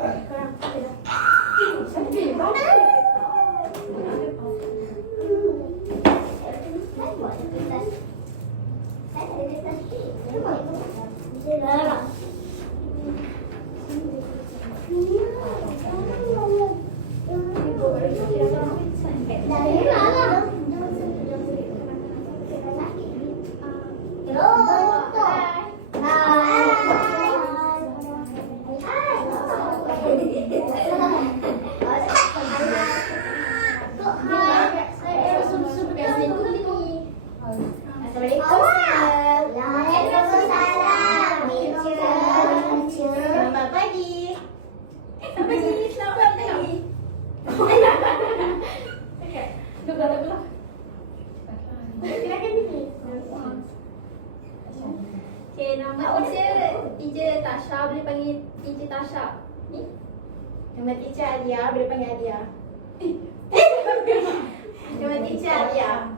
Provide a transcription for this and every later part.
Sekarang apa dah? Sampai mana? Saya buat kertas. Saya ada kertas ni. Saya buat kertas. Dah. Okay, nama teacher Tasha, boleh panggil teacher Tasha. Ni? Nama teacher Alia, boleh panggil Alia. Nama teacher Alia.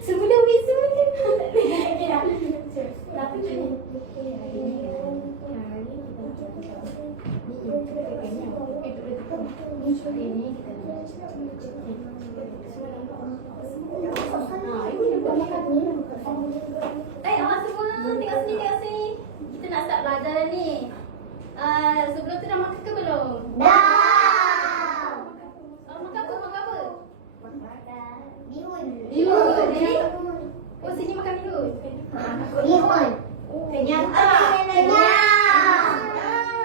Sebelum sebelum. Okey dah. Tapi ni. Awak semua tengok sini, tengok sini. Kita nak start belajar dah ni. Sebelum tu dah makan ke belum? Dah. Makan apa? Makan apa? Bihun. Bihun. Oh, sini makan bihun. Bihun. Kenyang. Kenyang.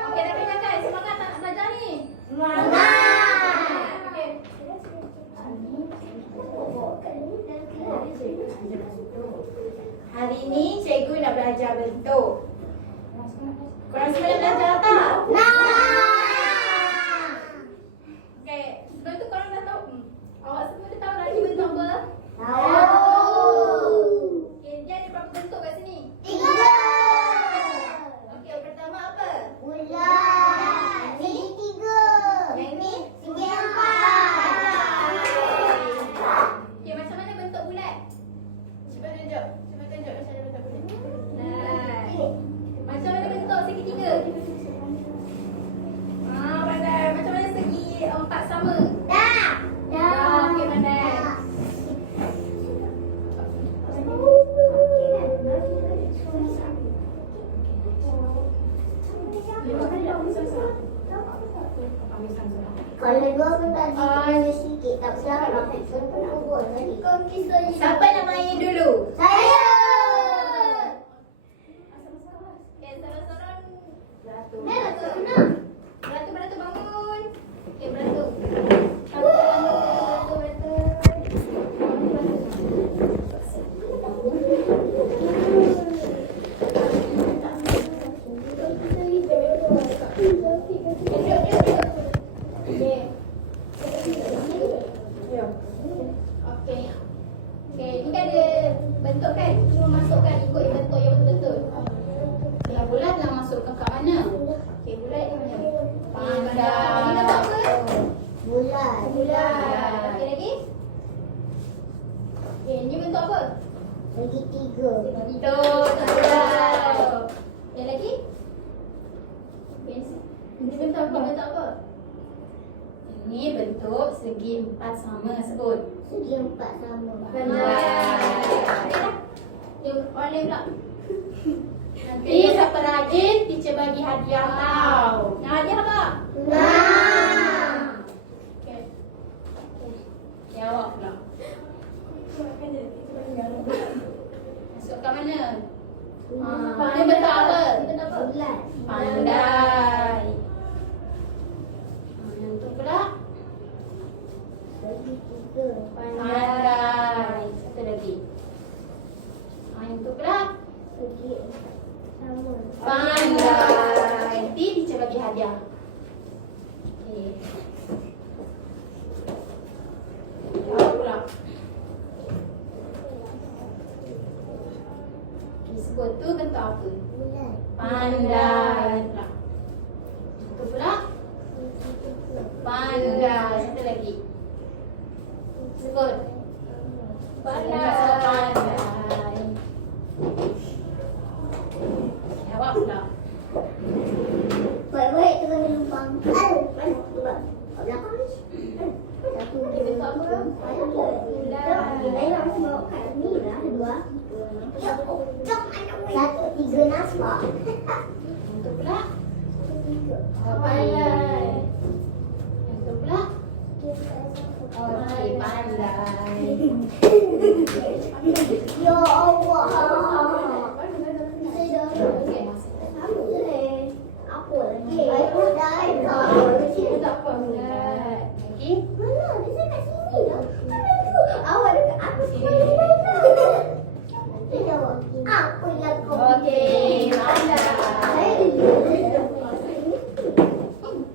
Okey, dah boleh makan. Semangat tak nak belajar ni? Semangat. Okey. Hari ni cikgu nak belajar bentuk. Korang semua dah belajar tak? Nak. Okey, sebelum tu korang dah tahu. Awak semua dah tahu dah ni bentuk apa? Tahu. Okey, dia ada berapa bentuk kat sini? 3. Okey, pertama apa? Bulan. Segi 3. Yang ni? Segi 4. Okey, macam mana bentuk bulat? Cuba tunjuk. Cuba tunjuk macam mana bentuk bulat. Nah. Macam mana bentuk segitiga? Pandai. Macam mana segi 4 sama? Dah. Okey, pandai. Kalau dua pun tadi ada sikit tak besar nak pun buat tadi. Kau kisah Siapa nak main dulu? Saya. Okey, saran-saran. Beratu. Beratu. Beratu bangun. Okey, beratu. Okey, ni kan ada bentuk kan? Cuma masukkan ikut bentuk yang betul-betul. Yang bulat nak masukkan kat mana? Okey, bulat di mana? Pandai. Ni bentuk apa? Bulan. Bulat. Okey, lagi? Okey, ni bentuk apa? Segitiga. Betul, betul. Okey, lagi? Okey, ni bentuk apa? Bentuk apa? Ini bentuk segi 4 sama, sebut. Segi 4 sama. Pandai. Jom, orang lain pula. Nanti siapa rajin, teacher bagi hadiah tau. Nak hadiah tak? Nah. Okey. Ya, awak pula. Masuk kat mana? Ni bentuk apa? Ni bentuk apa? Bulan. Pandai. Yang tu pula? Segitiga. Pandai. Satu lagi. Yang tu pula? Segi 4 sama. Pandai. Nanti teacher bagi hadiah. Okey. Jawab pula. Okey, sebut tu bentuk apa? Bulan. Pandai. Pula. Itu pula? Pandai. Satu lagi. Sebut. Pandai. Jawab pula. Baik-baik tu kena lumpang. Satu, tiga nampak. Untuk pula. Pandai. Untuk pula. Okey, pandai. Ya Allah. Okey, masuk. Apa lagi? Aku dah. Kita tak apa bulat. Okey. Mana? Dia kat sini dah. Awak dekat aku sini. Aku yang kau. Okey, pandai.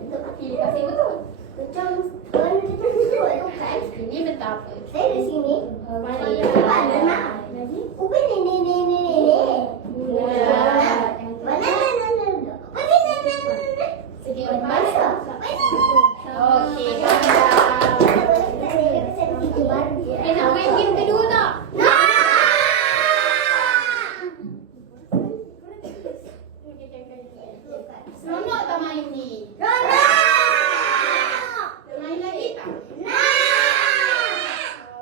Okey, kasih betul. Macam mana dia betul kan? Ini betul apa? Saya di sini. Pandai. Mana nak? Ubin ni. Bulat. Mana? Segi Mana? masa. Okey, pandai. Okey, nak main game kedua tak? Seronok tak main ni? Main lagi tak?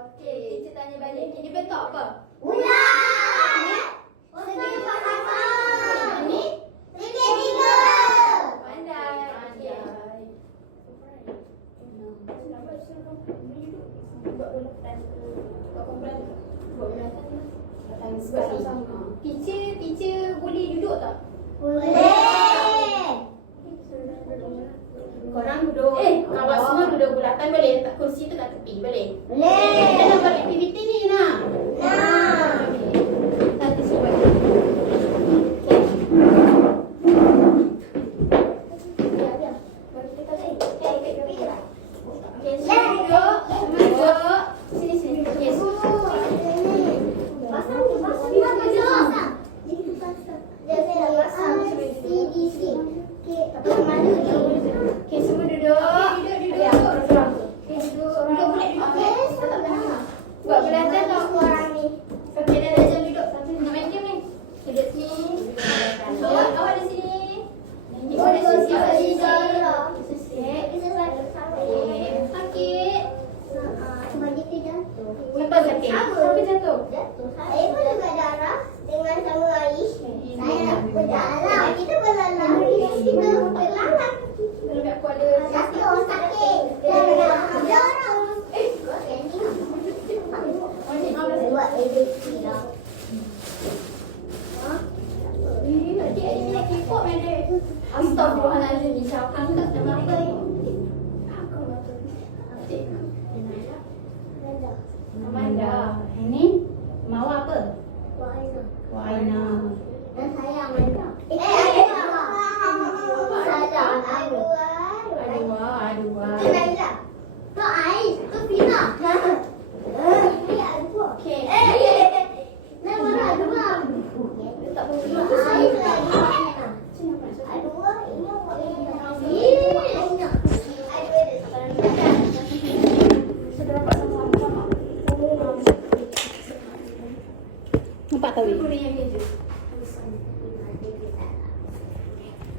Okey, kita tanya balik. Ini bentuk apa? Ini? Pandai. Okey. Teacher boleh duduk tak? Korang duduk. Awak semua duduk bulatan boleh? Letak kursi tu kat tepi. Boleh? Kita nak buat aktiviti ni nak. Nanti sebab. Okey, semua duduk. Sini. Okey, Okey, semua duduk. Duduk. Duduk boleh duduk. Kita tak pernah. Buat bulatan tak? Okey, dah jam duduk. Nak main game ni? Duduk sini. Awak di sini. Awak di sini. Sakit. Siapa sakit? Siapa jatuh? Saya pun juga darah dengan sama Aish. Saya nak berdarah. Kita berlalang. Kita berlalang. Lebih aku ada. Sakit orang sakit. Darah. Buat ABC dah. Astagfirullahaladzim. Siapa tak nama apa? Amanda. Ini mau apa? Waina. Dan saya Amanda. Aduh. Itu Naila. Tu Ais. Tu Fina. Ini aku. Okey. Nak mana dua? Tak boleh. Itu Ais lagi. Aduh, ini awak ini. Nampak tahu? Guru yang meja.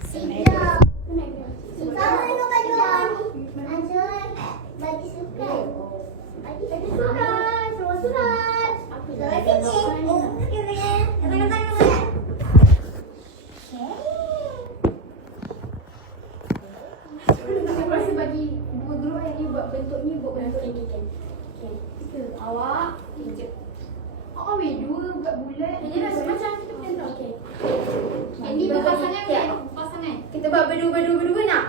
Sida. Sama dengan baju awak ni. Ada baju sukan. Baju sukan. Semua surat. Surat kecil. Kata-kata. Aku rasa bagi dua guru yang ni buat bentuk ni, buat bentuk ini kan. Okey. Awak tunjuk. Awak dua buat bulat. Dia rasa macam kita punya tak? Okey. Ini berpasangan ke? Pasangan. Kita buat berdua nak?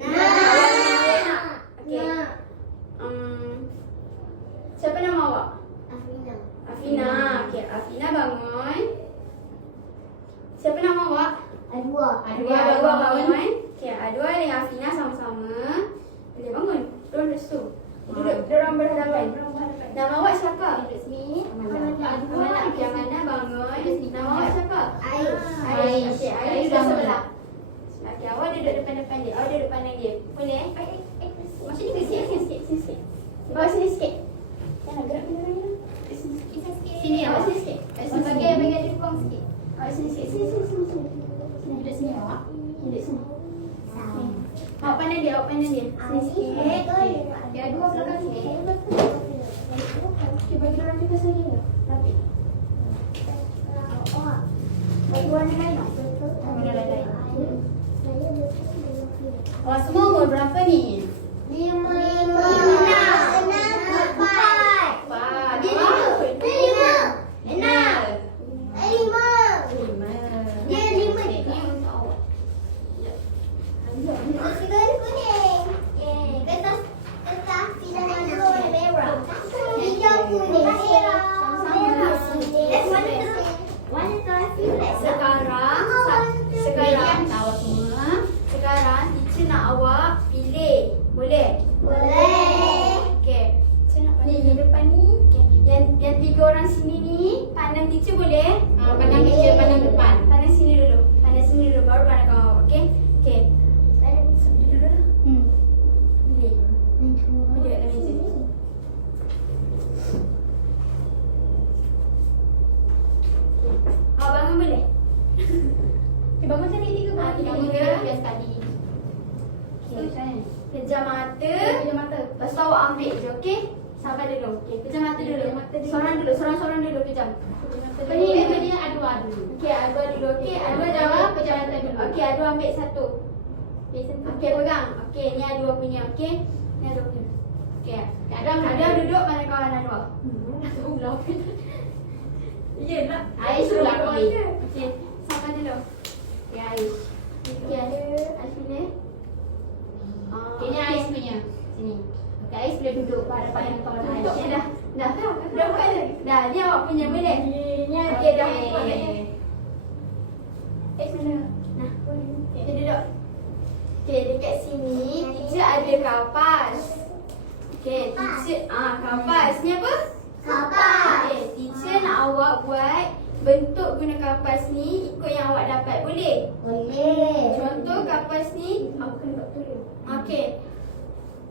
Nak. Okey. Siapa nama awak? Afina. Okey, Afina bangun. Siapa nama awak? Adua. Adua bangun. Okey, Adua dengan Afina sama-sama. Boleh bangun. Duduk situ. Duduk orang berhadapan. Nama awak siapa? Duduk sini. Amanda. Okey, Amanda bangun. Nama awak siapa? Ais. Okey, Ais dah sebelah. Okey, awak duduk depan-depan dia. Awak duduk pandang dia. Boleh? Macam ni ke sikit? Bawa sini sikit. Jangan gerak benda lain. Sini, awak sini sikit. Bagian dia kurang sikit. Awak sini sikit. Sini. Duduk sini awak. Duduk sini. Awak pandang dia. Sini sikit. Dia dua belakang sikit. Okay, bagi orang kita saja ya. Rapi. Bagi warna lain tak? Warna lain. Oh, semua umur berapa ni? 5, 6, 4. Dia 5. 6. 5. Dia 5. Ini untuk awak. Nasi goreng kuning. Kertas pilihan warna merah. Hijau kuning. Merah kuning. Warna terakhir. Sekarang awak semua. Sekarang teacher nak awak pilih. Boleh? Boleh. Okey. Teacher nak pilih depan ni. Okey. Yang 3 orang sini ni pandang teacher boleh? Pandang teacher, pandang depan. Pandang sini dulu. Pandang sini dulu baru pandang kawan awak. Okey? Okey. Duduk dulu. Pilih. Pilih kat dalam meja. Awak bangun boleh? Okay, bangun sekali 3 bangun. Bangun dia sekali. Okay. Pejam mata. Pejam mata. Lepas tu awak ambil je, okey? Sabar dulu. Okey, pejam mata dulu. Sorang dulu, sorang-sorang dulu pejam. Dia adua dulu. Okey, adua dulu. Okey, adua jawab, pejam mata dulu. Okey, adua ambil satu. Okey, pegang. Okey, ni adua punya, okey? Ni adua punya. Okey. Adua duduk mana kawan adua? Ulah. Iyalah. Ais pula okey. Okey, sabar dulu. Okey, Ais. Okey, Ais pilih. Okey, ni Ais punya. Sini. Okey, Ais boleh duduk pada kawan Ais. Okey, dah. Dah bukan dah. Dah, ni awak punya boleh. Okey, dah. Ais mana? Nah, okey, duduk. Okey, dekat sini teacher ada kapas. Okey, teacher kapas. Ni apa? Kapas. Okey, teacher nak awak buat bentuk guna kapas ni ikut yang awak dapat. Boleh? Boleh. Contoh kapas ni, awak kena buat tulis. Okey.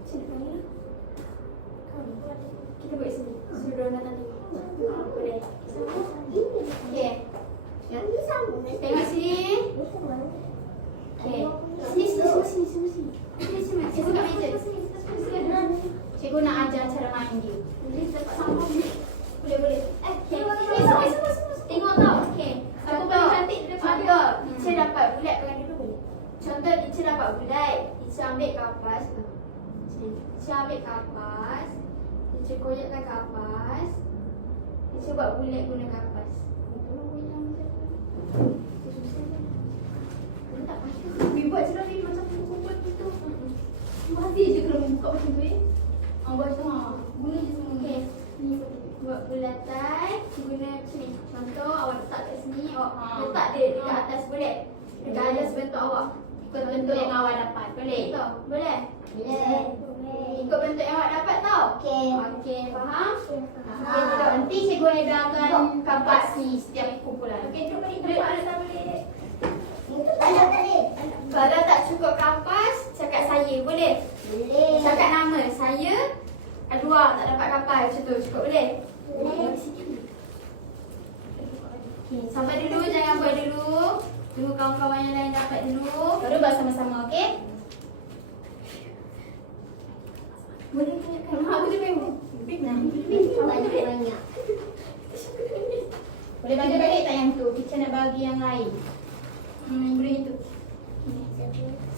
Sini mana? Kita buat sini. Suruh datang tengok. Boleh. Okey. Tengok sini. Okey. Sini. Cikgu kat meja. Cikgu nak ajar cara main dia. Boleh. Tengok tau. Okey. Siapa paling cantik di depan dia? Teacher dapat bulat pegang dulu boleh. Contoh teacher dapat bulat. Teacher ambil kapas. Sini. Teacher ambil kapas. Teacher koyakkan kapas. Teacher buat bulat guna kapas. Tak payah. Bibi buat je lah ni macam kumpul gitu. Bagi je kalau buka macam tu buat semua. Guna je semua. Okey. Ni buat bulatan guna sini. Contoh awak letak kat sini, awak letak dia dekat atas boleh. Dekat atas bentuk awak. Ikut bentuk yang awak dapat. Boleh? Boleh? Boleh. Ikut bentuk yang awak dapat tau? Okey. Okey, faham? Okey, duduk. Nanti cikgu edarkan kapas ni setiap kumpulan. Okey, duduk balik tempat tak boleh. Banyak tadi. Kalau tak cukup kapas, cakap saya. Boleh? Boleh. Cakap nama. Saya Adua tak dapat kapas. Macam tu. Cukup boleh? Boleh. Okay, sampai dulu. Jangan buat dulu. Tunggu kawan-kawan yang lain dapat dulu. Baru buat sama-sama. Okey? Boleh tanyakan. Aku je memang. Banyak. Boleh bagi balik tak yang tu? Teacher nak bagi yang lain. Boleh itu.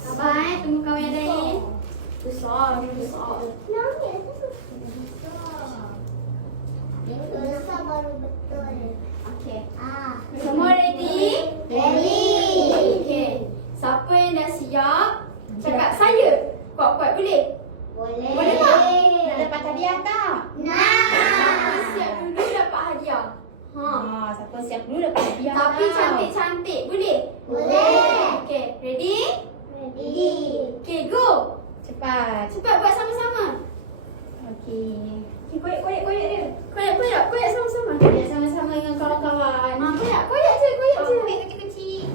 Sabar tunggu kawan yang lain. Besar. Besar baru betul. Okey. Semua ready? Ready. Okey. Siapa yang dah siap? Cakap saya. Kuat-kuat boleh? Boleh. Boleh tak? Nak dapat hadiah tak? Nah. Siap dulu dapat hadiah. Siapa siap dulu dapat hadiah. Tapi tau. cantik-cantik boleh? Boleh. Okey, ready? Ready. Okey, go. Cepat buat sama-sama. Okey. Koyak dia. Koyak sama-sama. Koyak sama-sama dengan kawan-kawan. Koyak je. Ambil kecil-kecil.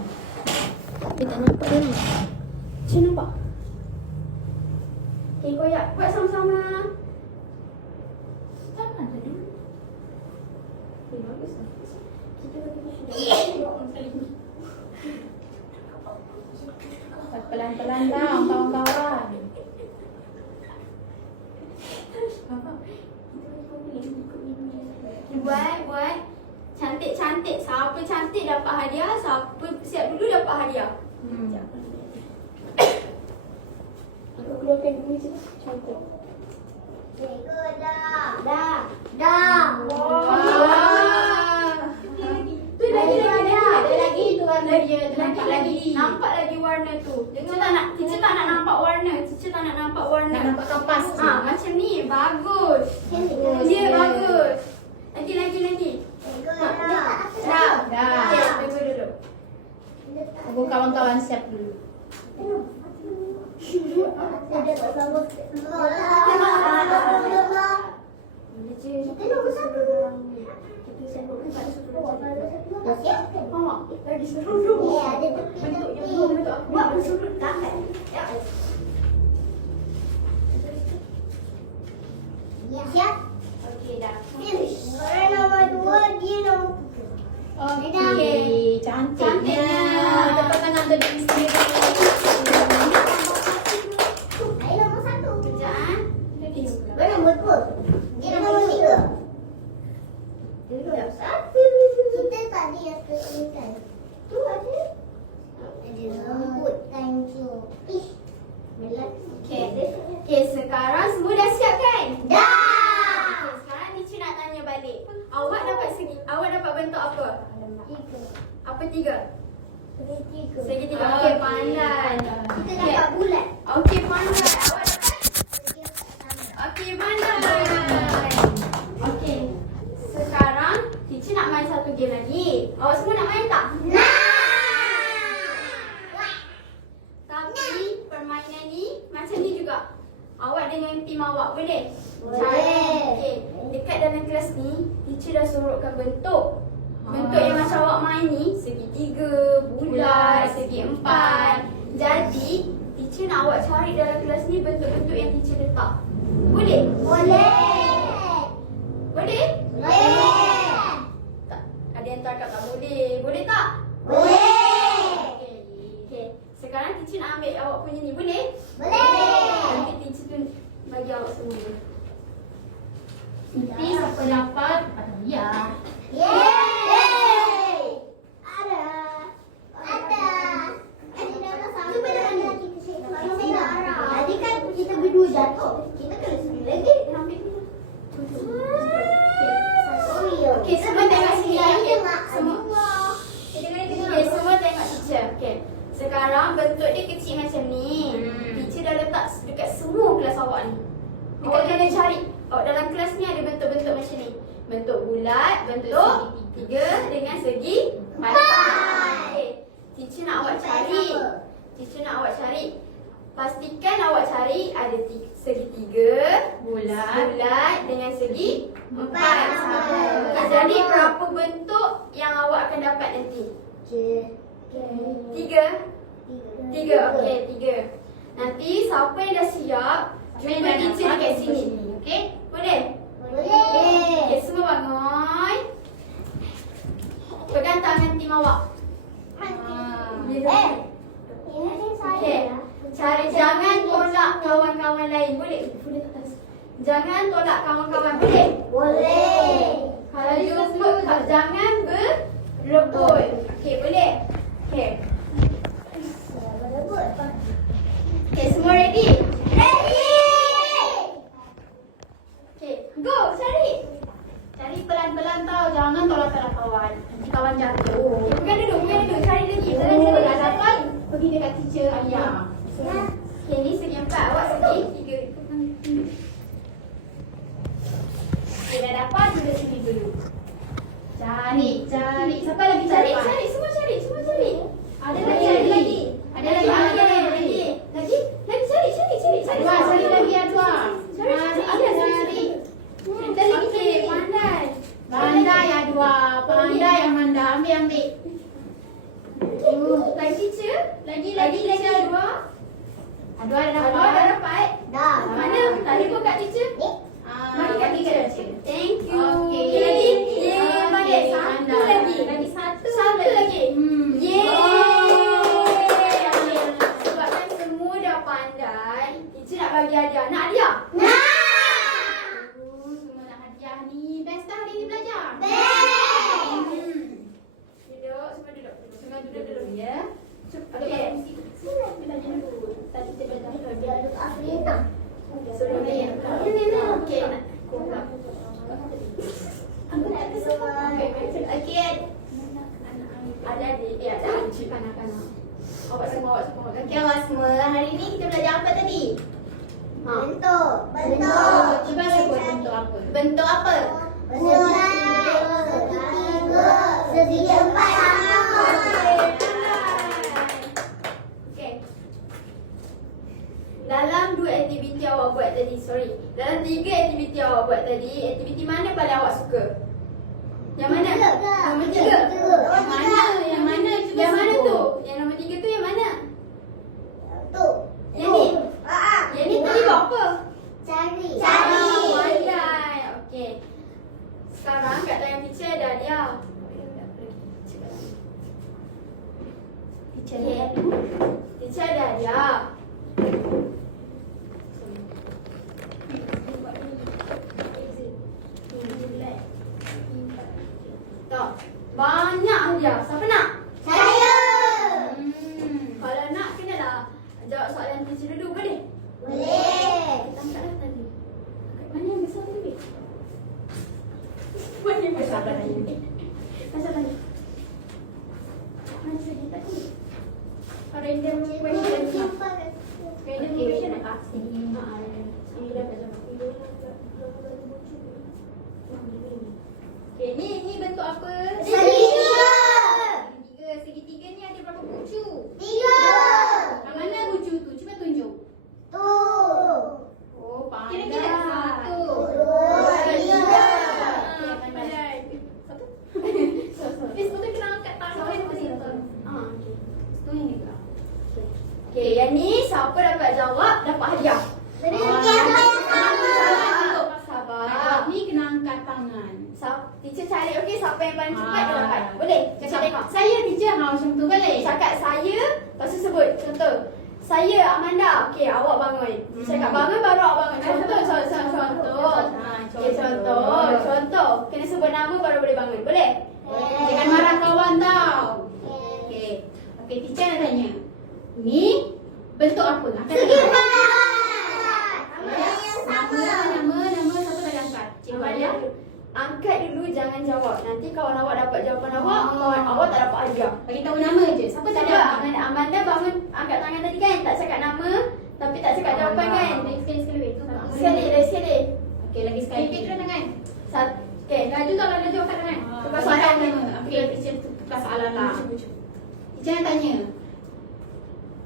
Dia tak nampak dia ni. Cik nampak? Okey, koyak. Buat sama-sama. Tangan tadi. Okey, bagus lah. Kita bagi pelan-pelan tau, kawan-kawan. Buat. Cantik-cantik. Siapa cantik dapat hadiah, siapa siap dulu dapat hadiah. Aku keluarkan dulu je. Cantik. Cikgu dah. Dah. Wah. Tu lagi. Ada lagi tu warna dia. Nampak lagi warna tu. Teacher tak nak nampak warna. Nak nampak kapas tu. Macam ni. Bagus. Ya, bagus. Lagi. Cikgu Dah. Okay, tunggu dulu. Aku kawan-kawan siap dulu. Dia tak sabar. Kita nombor satu. Kita sambungkan pada satu Dah siap? lagi seronok. Ada tepi-tepi. Buat bersurut tangan. Ya. Siap? Okey, dah. Finish. Orang nombor 2, dia nombor 3. Okey, cantiknya. Tepuk tangan untuk diri sendiri. Saya nombor 1. Kejap. Orang nombor 2. Dia nombor 3. Dah. Kita tak ada yang keingkan. Tu ada. Ada rambut tanjung. Okey, sekarang semua dah siap kan? Dah. Sekarang teacher nak tanya balik. Awak dapat bentuk apa? Apa 3? Segi 3. Okey, pandai. Kita dapat bulat. Okey, pandai. Awak dapat? Okey, pandai. Okey. Sekarang teacher nak main satu game lagi. Awak semua nak main tak? Tapi permainan ni macam ni juga. Awak dengan tim awak boleh? Boleh. Okey. Dekat dalam kelas ni, teacher dah sorotkan bentuk. Bentuk yang macam awak main ni, segi 3, bulat, segi 4. Jadi, teacher nak awak cari dalam kelas ni bentuk-bentuk yang teacher letak. Boleh? Boleh. Boleh? Tak. Ada yang cakap tak boleh. Boleh tak? Boleh. Okey. Sekarang teacher nak ambil awak punya ni. Boleh? Boleh. Nanti teacher tu bagi awak semua. Nanti siapa dapat dapat hadiah. Yeay. Ada. dalam sama. Cuba dengan kita cakap. Kalau saya arah. Tadi kan kita berdua jatuh. Kita kena sendiri lagi. Ambil ni. Okey, semua tengok sini. Semua. Okey, semua tengok teacher. Okey. Sekarang bentuk dia kecil macam ni. Teacher dah letak dekat semua kelas awak ni. Awak kena cari. Awak dalam kelas ni ada bentuk-bentuk macam ni. Bentuk bulat, bentuk 3 dengan segi 4. Okey. Teacher nak awak cari. Pastikan awak cari ada segi 3 bulat dengan segi 4. Okay, jadi berapa bentuk yang awak akan dapat nanti? 3. 3. Okey, 3. Nanti siapa yang dah siap, jumpa teacher dekat sini. Okey? Boleh? Okey, semua bangun. Pegang tangan tim awak. Okey. Jangan tolak kawan-kawan lain. Boleh? Jangan tolak kawan-kawan. Boleh? Kalau jumpa, jangan berebut. Okey, boleh? Okey. Okey, semua ready? Okey, go, cari. Cari pelan-pelan tau, jangan tolak-tolak kawan. Nanti kawan jatuh. Okey, pegang duduk. Cari lagi. Kalau dah dapat, pergi dekat teacher. Ya. Okey, ni segi 4. Awak segi 3. Okey, dah dapat, duduk sini dulu. Cari. Siapa lagi Cari, dapat? semua cari. Ada lagi. Ada lagi. Adwa, cari lagi Adwa. Cari. Kita lagi Okey, cari. pandai. Pandai Adwa. Pandai Amanda. Ambil. Lagi teacher? Lagi Adwa. Adwa dah Adwa dah dapat. dapat? Dah. Mana? Tadi pun kat teacher? Mari kat teacher. Thank you. Okey. Okey, lagi. Yeay, pandai. Okey, Satu pandai. lagi. Satu lagi. Yeay. Okey. Sebabkan semua dah pandai, teacher nak bagi hadiah. Nak hadiah? Semua nak hadiah ni. Best dah hari ni belajar. Suruh dia. Okey, nak. Okey. Ada adik, ada adik kanak-kanak. Awak semua. Okey, awak semua. Hari ni kita belajar apa tadi? Bentuk. Cuba sebut bentuk apa? Bentuk apa? Bulat, segitiga, segi empat sama. Okey. Dalam 2 aktiviti awak buat tadi, dalam 3 aktiviti awak buat tadi, aktiviti mana paling awak suka? Yang mana? Nombor 3. Yang mana? Yang mana tu? Yang nombor 3 tu yang mana? Tu. Yang ni? Yang ni tadi buat apa? Cari. Pandai. Okey. Sekarang kat tangan teacher ada dia. Teacher ada dia. Tak. Banyak dia. Siapa nak? Saya. Kalau nak kenalah jawab soalan teacher dulu boleh? Boleh. Kita angkatlah tadi. Mana yang besar tadi? Mana yang besar tadi? Besar tadi. Mana saya tadi? Random question. Random question nak kasih. Ini dah baca. Okay, ni bentuk apa? Segitiga. Segitiga ni ada berapa bucu? 3. Yang mana bucu tu? Cuba tunjuk. Tu. Oh, pandai. Kira-kira Satu. 2, 3. Pandai. Satu. Sebetulnya kena angkat tangan macam tu. Okey. Itu yang ni tak. Okey, yang ni siapa dapat jawab dapat hadiah. Beri yang sama. Sabar. Ni kena angkat tangan. Teacher cari okey siapa yang paling cepat dia dapat. Boleh? Kita tengok. Saya teacher macam tu boleh. Cakap saya, lepas tu sebut contoh. Saya Amanda. Okey, awak bangun. Cakap bangun baru awak bangun. Contoh. Okey, contoh. Kena sebut nama baru boleh bangun. Boleh? Jangan marah kawan tau. Okey. Okey, teacher nak tanya. Ni bentuk apa? Angkat Segi tangan. empat. Yang sama. Nama siapa dah angkat? Cikgu Alia. Angkat dulu, jangan jawab. Nanti kawan awak dapat jawapan awak, kawan awak tak dapat hadiah. Bagi tahu nama je. Siapa tak Siapa? ada? Amanda bangun angkat tangan tadi kan? Tak cakap nama, tapi tak cakap jawapan kan? Sekali. Sekali. Okey, lagi sekali. Repeat terus tangan. Okay. Laju kalau laju angkat tangan. Tukar Soalan soalan nama. nama. Okey, teacher tukar soalan lah. Teacher nak tanya.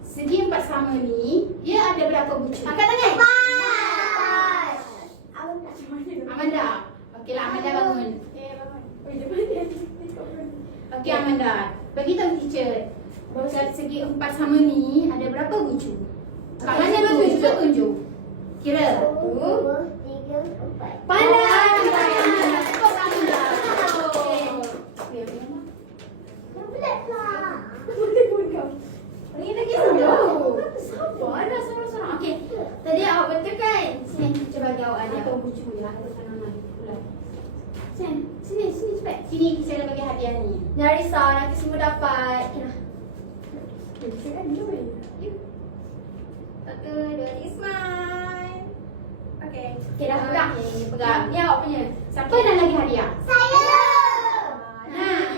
Segi empat sama ni, dia ada berapa bucu? Angkat tangan. 4. Amanda. Okeylah, Amanda bangun. Okey, Amanda. Bagi tahu teacher. Bahawa segi empat sama ni ada berapa bucu? Kat mana bagus? Cuba tunjuk. Kira. 1, 2, 3, 4. Pandai. Cukup Amanda. Okey. Yang bulat lah. Lagi sabar. Sabar. Okey. Tadi awak betul kan? Sini, cuba bagi awak ada. Atau bucu je lah. Ada tanaman. Sini cepat. Sini saya dah bagi hadiah ni. Jangan risau, nanti semua dapat. Satu, dua, tiga, smile. Okey. Okey, dah pegang. Okey, pegang. Ni awak punya. Siapa nak lagi hadiah? Saya. Nah.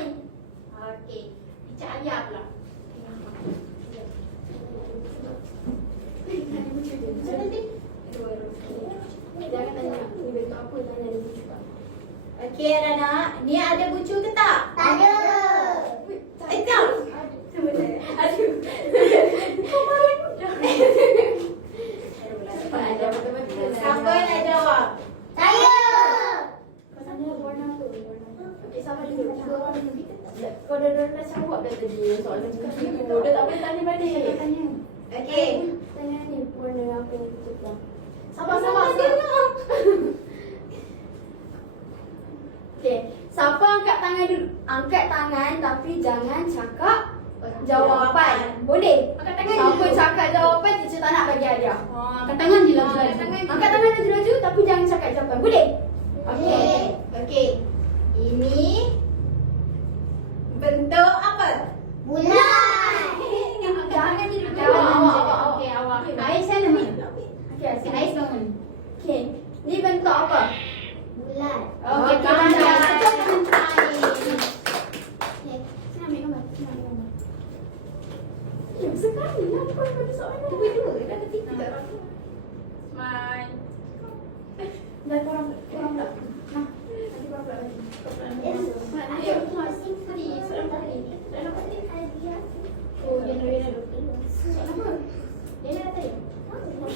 Okey. Teacher Alia pula. Jangan tanya ni bentuk apa, tanya dia bucu. Okey, anak-anak. Ni ada bucu ke tak? Tak ada. Tak. Aduh. Siapa nak jawab? Saya. Kau tanya warna apa? Okey, sabar dulu. Kau dah nak jawab dah tadi soalan tu. Dah tak boleh tanya balik. Okey. Tanya ni warna apa yang kita pegang. Sabar. Okey. Siapa angkat tangan dulu? Angkat tangan tapi jangan cakap jawapan. Boleh? Angkat tangan Siapa je. cakap jawapan, teacher tak nak bagi hadiah. Angkat tangan je lah. Angkat tangan laju-laju tapi jangan cakap jawapan. Boleh? Boleh. Okey. Ini bentuk apa? Bulat. Jangan jadi Awak. Okey, awak. Air saya nama. Okey, Okay, si Ais bangun. Okay, ni bentuk apa? Bulat. Okey, pandai. Betul pandai. Okey, sini ambil gambar. Sini ambil gambar. Ya, sekali lah kau bagi soalan. Dua-dua dah ketiga. Smile. Dah korang pula. Nah, nanti korang pula lagi. Ayo, tadi soalan tadi. Soalan apa tadi? Oh, Yana. Soalan apa? Yana tadi. Kau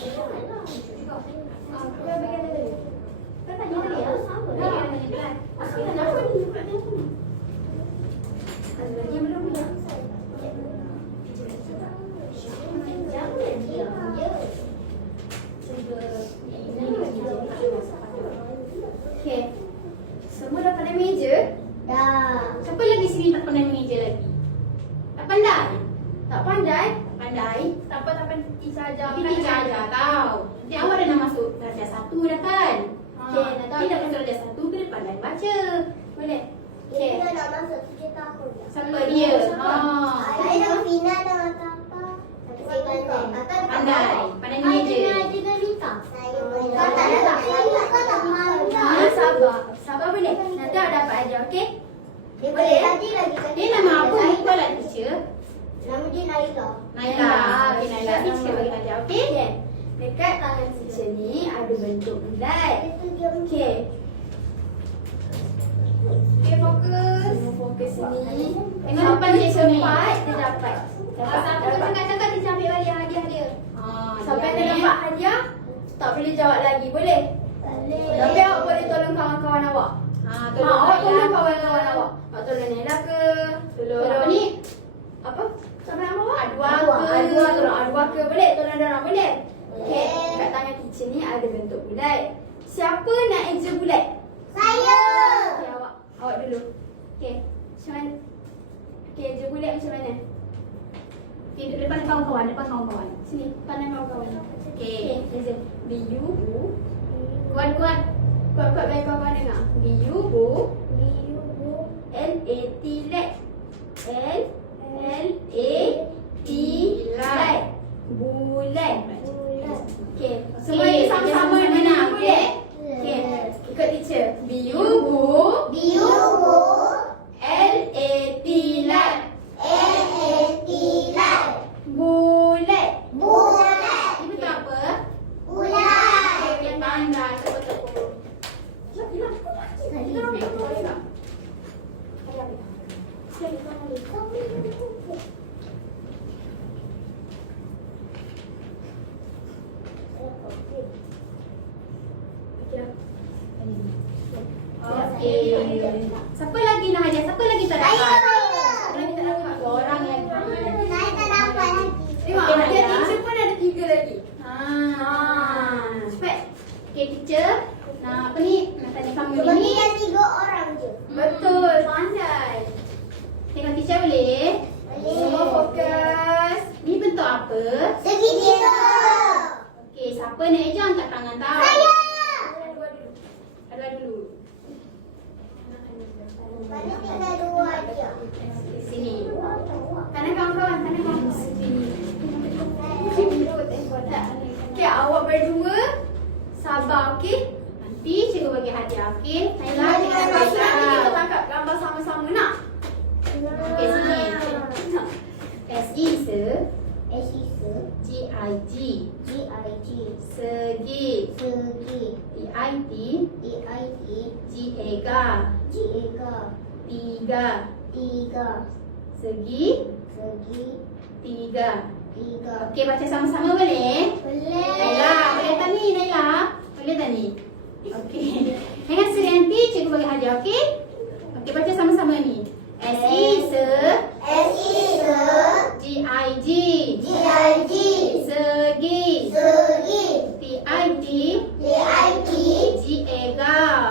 bagian tadi. Kau tanya tadi ya? Dah, tanya kelas. Aku tanya apa ni? Kau tanya apa ni? Dia belum punya. Jangan dia. Okay. Semua dah pandai meja? Dah. Siapa lagi sini tak pandai meja lagi? Tak pandai? Tak pandai? Tak pandai. Tak apa, teacher ajar. Tapi teacher ajar tau. Nanti awak dah nak masuk darjah 1 dah kan? Okey, Nanti dah masuk darjah 1 kena pandai baca. Boleh? Okay. Kita dah masuk 7 tahun dah. Siapa dia? Saya dengan Fina dengan Kakak. Saya Pandai. Pandai meja. dengan Rita. Saya boleh. Kau tak ada tak? Kau tak mahu. Sabar. Sabar boleh? Nanti awak dapat ajar, okey? Dia Boleh? tadi lagi. Dia nama apa? Lupa lah teacher. Nama dia Naila. Naila. Okey, Naila. Teacher bagi ajar, okey? Okay. Dekat tangan teacher ni ada bentuk bulat. Itu dia Okey. Okay, fokus. Fokus sini. Tengok depan teacher ni. Cepat dia dapat. Siapa tu cakap teacher ambil balik hadiah dia. Sampai dia dapat hadiah, tak boleh jawab lagi. Boleh? Boleh. Tapi awak boleh tolong kawan-kawan awak. Awak tolong kawan-kawan awak. Awak tolong Naila ke? Tolong apa ni? Apa? Siapa nama awak? Adwa ke? Adwa, tolong Adwa ke? Boleh? Tolong dorang boleh? Okey. Boleh. Kat tangan teacher ni ada bentuk bulat. Siapa nak eja bulat? Saya. Okey, awak dulu. Okey. Macam mana? Okey, eja bulat macam mana? Okey, duduk depan kawan-kawan. Sini, pandang kawan-kawan. Okey. Eja. B-U, bu. Kuat-kuat. Kuat-kuat bagi kawan-kawan dengar. B-U, bu. L-A-T, lat. L-A-T, lat. Bulat. Okey. Semua Okey, ini sama-sama kita dengan sama-sama, boleh? Okey. Okey. Ikut teacher. B-U, bu. Biu. L-A-T, lat. L-A-T. Bulat. Bulat. Ini betul apa? Bulat. Okey, pandai. Tepuk-tepuk. Okey. Siapa lagi nak hadiah? Siapa lagi tak dapat? Siapa lagi tak dapat? Orang lagi. Saya tak dapat lagi. Tengok, Okey, hadiah Naila. teacher pun ada 3 lagi. Cepat. Okey, teacher. Nah, apa ni? Nak tanya kamu Cuma ni. kita 3 orang je. Betul, pandai. Tengok teacher boleh? Semua fokus. Ni bentuk apa? Segitiga. Okey, siapa nak eja angkat tangan tau? Saya. Ada dulu. Mana tinggal 2 aja. Di sini. Pandai kawan-kawan, pandai kawan. Okey, awak berdua sabar, okey? Nanti cikgu bagi hadiah, okey? Naila Nanti dengan Lepas tu nanti kita Naila. tangkap gambar sama-sama, nak? Okey, sini. S-E se. Esisa. G-I-G. G-I-G. Segi. Segi. T-I-T. D-I-T. G-E-G-A. G-E-G. Tiga. 3. Segi. Segi. Tiga. 3. Okey, baca sama-sama boleh? Boleh. Naila, boleh tak ni Naila? Boleh tak ni? Okey. Dengan sekali nanti cikgu bagi hadiah, okey? Okey, baca sama-sama ni. S-E se. Esisa. G-I-G. G-I-G. Segi. Segi. T-I-T. D-I-T. G-E-G.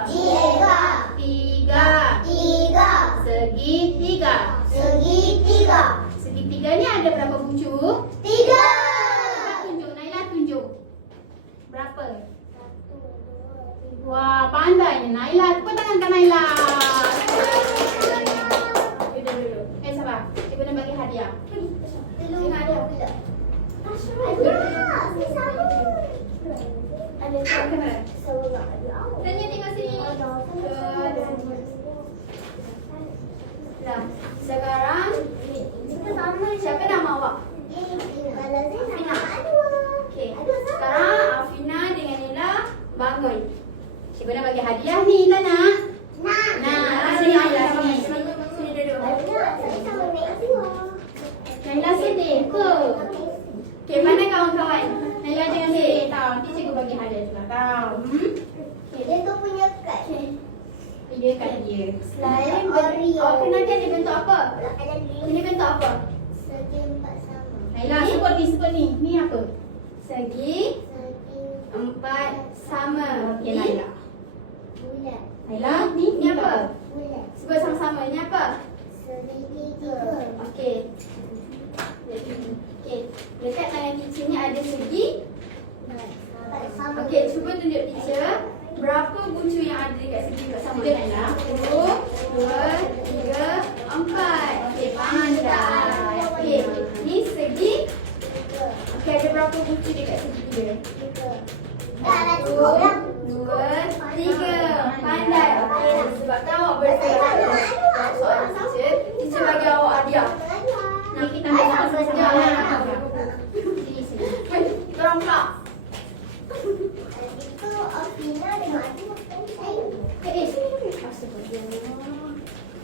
G-E-G. Tiga. 3. Segitiga. Segitiga. Segitiga ni ada berapa bucu? 3. Naila tunjuk, Naila tunjuk. Berapa? Wah, pandainya Naila. Tepuk tangan ke Naila. Duduk. Sabar. Cikgu nak bagi hadiah. Belum ada pula. Ada. Saya sama. kamera. Sebelah ada awak. Tanya tengok sini. Dah. Sekarang Kita sama. siapa nama awak? Kalau saya nama Adwa. Okey. Sekarang Afina dengan Nila bangun. Cikgu nak bagi hadiah ni, Nila nak? Nah, sini Nila sini. Sini duduk. Saya sama dengan Adwa. Nila sini ke? Okey, mana kawan-kawan? Nila jangan sedih tau. Nanti cikgu bagi hadiah juga tau. Dia tu punya kad. Dia kat dia. Selain Oreo. Oh, kenalkan dia bentuk apa? Belakang dulu. Ini bentuk apa? Segi empat sama. Nila, sebut ni. Ni apa? Segi Segi 4 sama. Okey, Nila. bulat. Nila, ni apa? Bulat. Sebut sama-sama. Ni apa? Segitiga. Okey. Okey. Dekat tangan teacher ni ada segi. Empat sama. Okey, cuba tunjuk teacher. Berapa bucu yang ada dekat segi empat sama? 1, 2, 3, 4. Okey, pandai. Okey, ni segi. Okey, ada berapa bucu dekat segi 3? Dah lah 1, cukup dah. 2, 3. Pandai. Okey, sebab tahu awak bersoalan soalan teacher, teacher bagi awak hadiah. Ni kita ambil sama saja lah. Sini sini. Kita orang pula. Itu Afina dengan Adwa makan saya.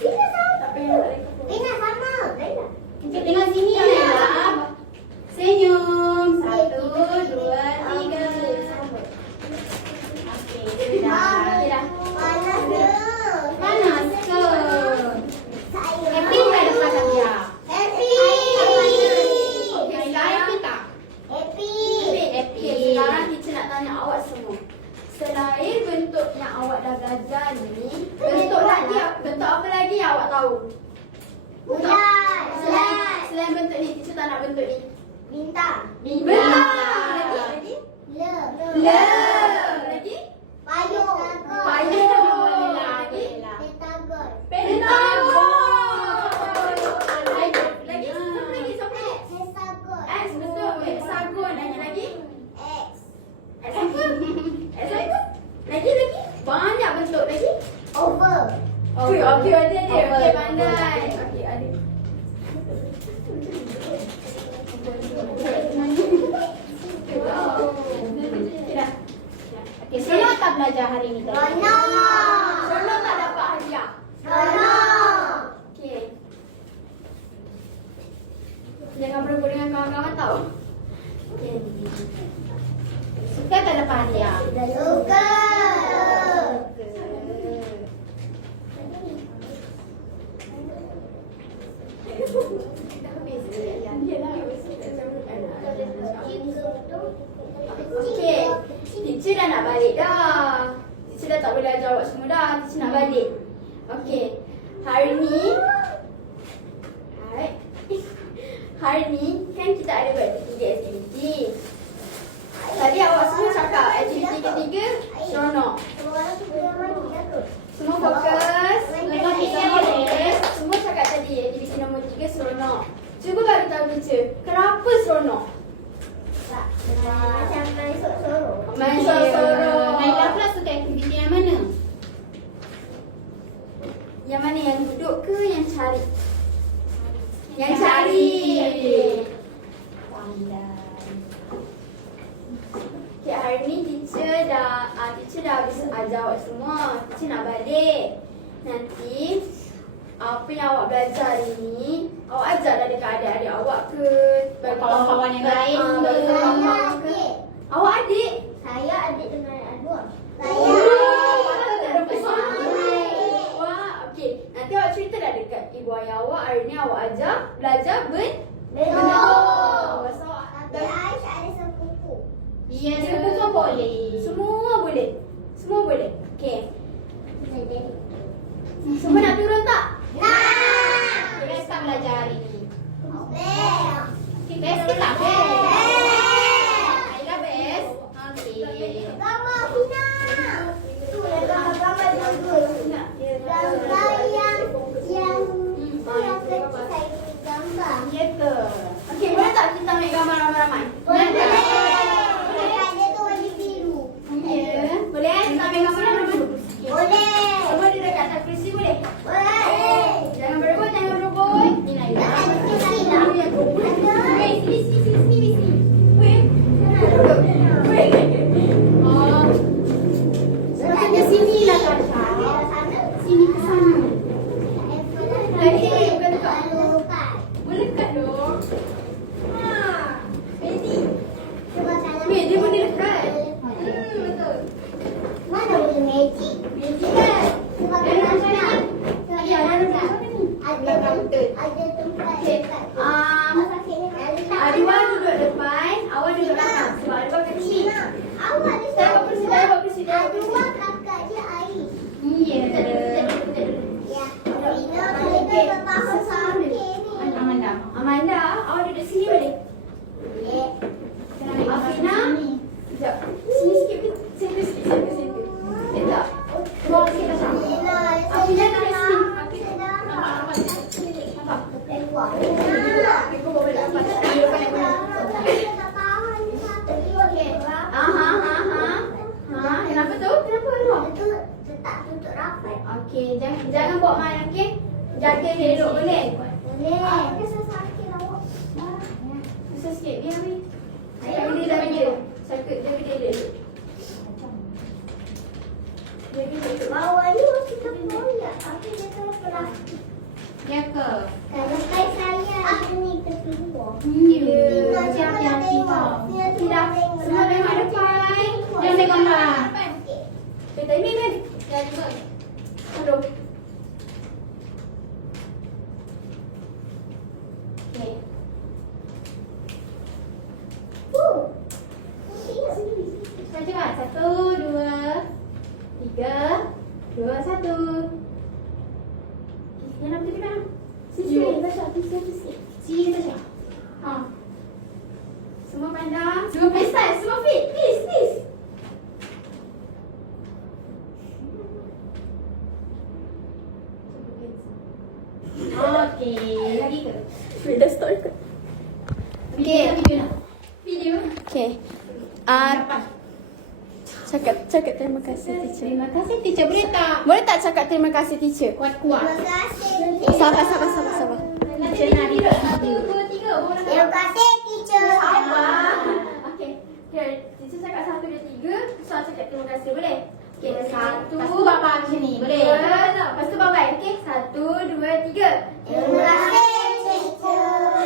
Pina sama. Tak payah nak rekod. Pina sama. Kita tengok sini Nila. Senyum. 1, 2, 3. Okey, dia dah. Okey dah. Panas ke? Panas ke? Saya. Happy tak dapat hadiah? Happy. Okey, Nila happy tak? Happy. Happy. Okay, sekarang teacher nak tanya awak semua. Selain bentuk yang awak dah belajar ni, bentuk apa lagi yang awak tahu? Bulan. Selain bentuk ni, teacher tak nak bentuk ni. Bintang. Bintang. Lagi? Le. Lagi? Payung. Payung. Lagi? Pentagon. Pentagon. Lagi? Siapa lagi? Hexagon. X, betul. Hexagon. Lagi? X. X apa? X apa? Lagi? Banyak bentuk lagi. Oval. Okey, ada. Okey, pandai. Okey, ada. Okey dah. Okey, seronok tak belajar hari ni? Seronok. Seronok tak dapat hadiah? Seronok. Okey. Jangan berebut dengan kawan-kawan tau. Okey. Suka tak dapat hadiah? Suka. Okey, teacher dah nak balik dah. Teacher dah tak boleh ajar awak semua dah. Teacher nak balik. Okey, hari ni kan kita ada buat 3 aktiviti. Tadi awak semua cakap aktiviti ketiga seronok. Semua fokus. Semua cakap tadi aktiviti nombor 3 seronok. Cuba bagi tahu teacher, kenapa seronok? Macam main sorok-sorok. Main sorok-sorok. Naila pula suka aktiviti yang mana? Yang mana, yang duduk ke yang cari? Yang cari. Okay, hari ni teacher dah habis ajar awak semua. Teacher nak balik. Nanti apa yang awak belajar hari ni, awak ajar dah dekat adik-adik awak ke? Bagi Kawan-kawan yang lain ke? bagi Saya kawan-kawan ke? adik. Awak adik? Saya adik dengan Adwa. Wah, okey. Nanti awak cerita dah dekat ibu ayah awak hari ni awak ajar belajar Bentuk. So, Tapi Aish ada sepupu. Ya, semua boleh. semua boleh. Semua boleh. Okey. Jadi. Semua nak turun tak? Nah. Best tak belajar hari ni? Bel. Best ke tak best? Naila best? Okey. Gambar Fina. Tu yang gambar-gambar bagus. Gambar yang kecil saya gambar. Ya ke? Okey, boleh tak kita ambil gambar ramai-ramai? Boleh. Ada tu warna biru. Oh. Sepatutnya sini lah Tasha. Sini ke sana. Bukan dekat. Boleh dekat dong. Ready. Weh, dia boleh dekat. Betul. Mana boleh magic? Ready kan? Ada macam mana? Ada tempat dekat. Arwah duduk depan, awak duduk belakang. Sebab Arwah kecil. Awak ada Saya buat kursi, saya buat kursi. Arwah kakak dia Aris. Ya. Ya. Rina boleh berbahasa sakit ni. Amanda, awak duduk sini boleh? Eh. Afina, sekejap. Sini sikit ke? Center sikit, center. Tak. Keluar sikit Tasha. Rina, Afina duduk sini. Kenapa tu? Kenapa Arwah? Tak tutup rapat. Okey, jangan bawa main, okey? Jaga dia duduk, boleh? Boleh. Rasa sakit awak. Susah sikit, biar ni. Jaga dia. Jaga dia duduk. Jaga dia duduk. Bawah ni kita koyak. Apa dia kalau pernah. Ya ke? Kalau kai saya ada ni tepi luar. Ya. Hati-hati tau. Tidak. Semua tengok depan. Jangan tengok lah. Kita ini kan? Jangan. Aduh. Okey. Kita cepat. 1, 2, 3, 2, 1. Yang nak pergi mana? Sini, Tasha. Sini, Tasha. Semua pandang. Semua pesta. Semua fit. Please. Okey. Lagi ke? Wait, dah start ke? Okey. Video. Okay. Cakap terima kasih teacher. Terima kasih teacher. Boleh tak cakap terima kasih teacher? Kuat-kuat. Terima kasih. Sabar. Teacher nak video. 1, 2, 3. Terima kasih teacher. Okey. Teacher cakap 1, 2, 3. Soal cakap terima kasih. Boleh? Okey. 1. Lepas tu bapa macam ni. Boleh? Lepas tu bye-bye. Okey. 1, 2, 3. Terima kasih teacher.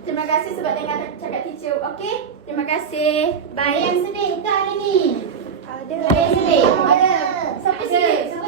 Terima kasih sebab dengar cakap teacher. Okey? Terima kasih. Bye. Yang sedih ke hari ni? Ada yang sedih? Ada. Siapa sedih?